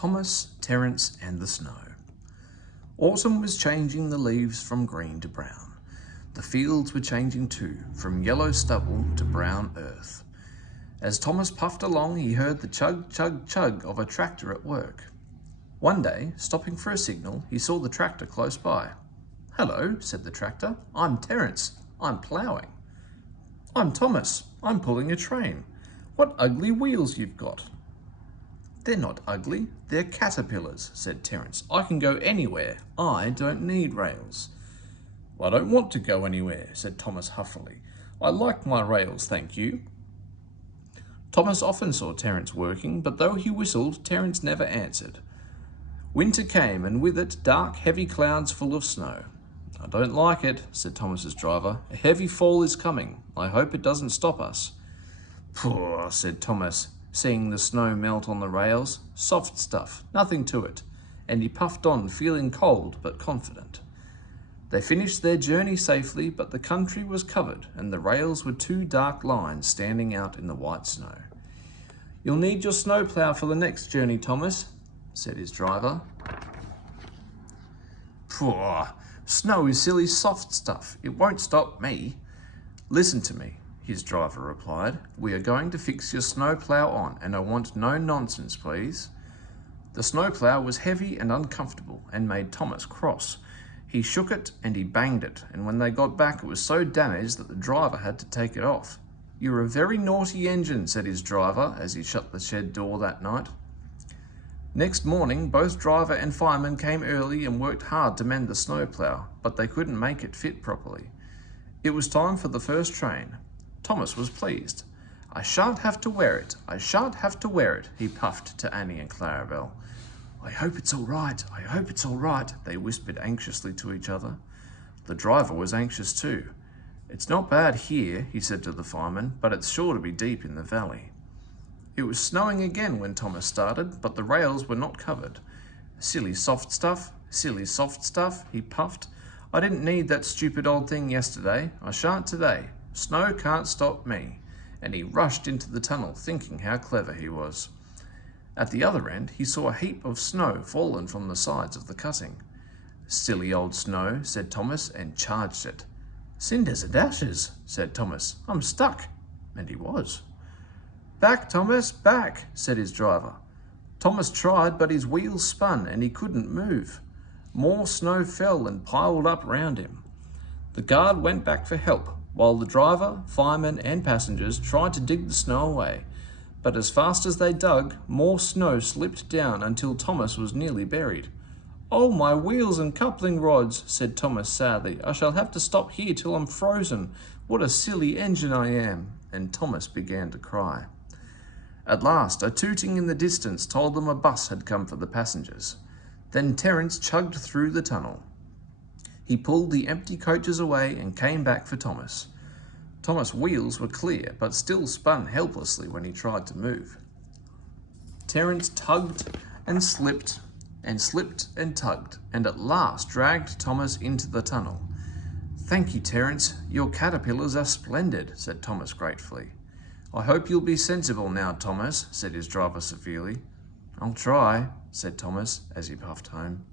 Thomas, Terence and the Snow. Autumn was changing the leaves from green to brown. The fields were changing too, from yellow stubble to brown earth. As Thomas puffed along, he heard the chug, chug, chug of a tractor at work. One day, stopping for a signal, he saw the tractor close by. "Hello," said the tractor. "I'm Terence. I'm ploughing." "I'm Thomas. I'm pulling a train. What ugly wheels you've got." "They're not ugly. They're caterpillars," said Terence. "I can go anywhere. I don't need rails." "I don't want to go anywhere," said Thomas huffily. "I like my rails, thank you." Thomas often saw Terence working, but though he whistled, Terence never answered. Winter came, and with it dark, heavy clouds full of snow. "I don't like it," said Thomas's driver. "A heavy fall is coming. I hope it doesn't stop us." "Poor," said Thomas, seeing the snow melt on the rails. "Soft stuff, nothing to it." And he puffed on, feeling cold but confident. They finished their journey safely, but the country was covered, and the rails were two dark lines standing out in the white snow. "You'll need your snowplow for the next journey, Thomas," said his driver. "Poor, snow is silly soft stuff. It won't stop me." "Listen to me," his driver replied. "We are going to fix your snowplow on, and I want no nonsense, please." The snowplow was heavy and uncomfortable and made Thomas cross. He shook it and he banged it, and when they got back it was so damaged that the driver had to take it off. "You're a very naughty engine," said his driver as he shut the shed door that night. Next morning, both driver and fireman came early and worked hard to mend the snowplow, but they couldn't make it fit properly. It was time for the first train. Thomas was pleased. "I shan't have to wear it. I shan't have to wear it," he puffed to Annie and Clarabelle. "I hope it's all right. I hope it's all right," they whispered anxiously to each other. The driver was anxious too. "It's not bad here," he said to the fireman, "but it's sure to be deep in the valley." It was snowing again when Thomas started, but the rails were not covered. Silly soft stuff, he puffed. "I didn't need that stupid old thing yesterday. I shan't today. Snow can't stop me." And he rushed into the tunnel, thinking how clever he was. At the other end, he saw a heap of snow fallen from the sides of the cutting. "Silly old snow," said Thomas, and charged it. "Cinders and ashes," said Thomas. "I'm stuck." And he was. "Back, Thomas, back," said his driver. Thomas tried, but his wheels spun and he couldn't move. More snow fell and piled up round him. The guard went back for help, while the driver, fireman and passengers tried to dig the snow away. But as fast as they dug, more snow slipped down until Thomas was nearly buried. "Oh, my wheels and coupling rods," said Thomas sadly. "I shall have to stop here till I'm frozen. What a silly engine I am." And Thomas began to cry. At last, a tooting in the distance told them a bus had come for the passengers. Then Terence chugged through the tunnel. He pulled the empty coaches away and came back for Thomas. Thomas' wheels were clear, but still spun helplessly when he tried to move. Terence tugged and slipped and tugged, and at last dragged Thomas into the tunnel. "Thank you, Terence. Your caterpillars are splendid," said Thomas gratefully. "I hope you'll be sensible now, Thomas," said his driver severely. "I'll try," said Thomas as he puffed home.